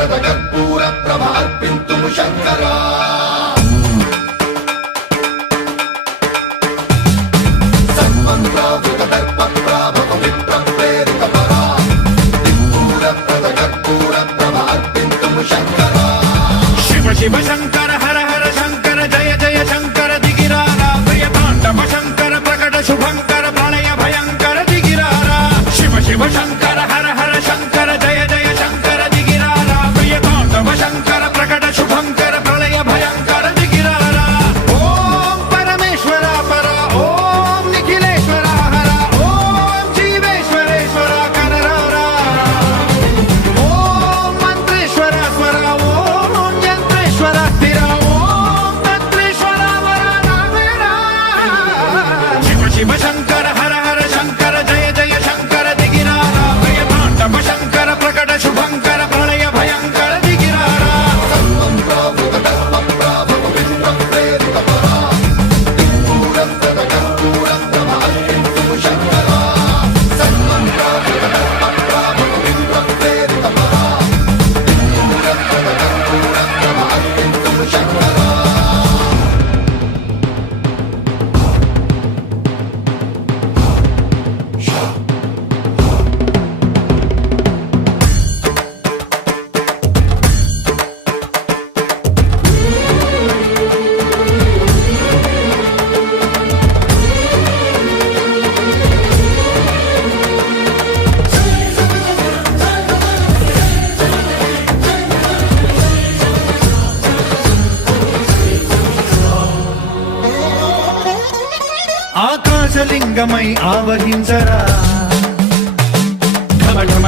తిరురప్రద కర్పూర ప్రభ అర్పింతుము శంకరా సన్మంత్రావృత దర్ప ప్రాభవ విప్ర ప్రేరిత పరా తిరురప్రద కర్పూర ప్రభ అర్పింతుము శంకరా శివ శివ శంకర హర హర శంకర జయ జయ శంకర దిగిరారా ప్రియ తాండవ శంకర ప్రకట శుభంకర ప్రళయ భయంకర దిగిరారా శివ శివ శంకర హర హర శంకర జయ జయ శంకర దిగిరారా ప్రియ తాండవ శంకర ప్రకట శుభంకర ప్రళయ భయంకర దిగిరారా ఓం పరమేశ్వర పర ఓం నిఖిలేశ్వర హర ఓం జీవేశ్వరేశ్వర కనరారా ఓం మంత్రేశ్వర స్వర ఓం యంత్రేశ్వర స్థిర ఓం తంత్రేశ్వర వర నామేరా శివ శివ శంకర హర హర శంకర జయ జయ శంకర దిగిరారా ప్రియ తాండవ శంకర ప్రకట శుభంకర ప్రళయ భయంకర దిగిరారా సన్మంత్రావృత దర్ప ప్రాభవ విప్ర ప్రేరిత పరా తిరురప్రద కర్పూర ప్రభ అర్పింతుము శంకరా సన్మంత్రావృత దర్ప ప్రాభవ విప్ర ప్రేరిత పరా తిరురప్రద కర్పూర ప్రభ అర్పింతుము శంకరా ఆకాశలింగమై ఆవహించరా ఢమ ఢమ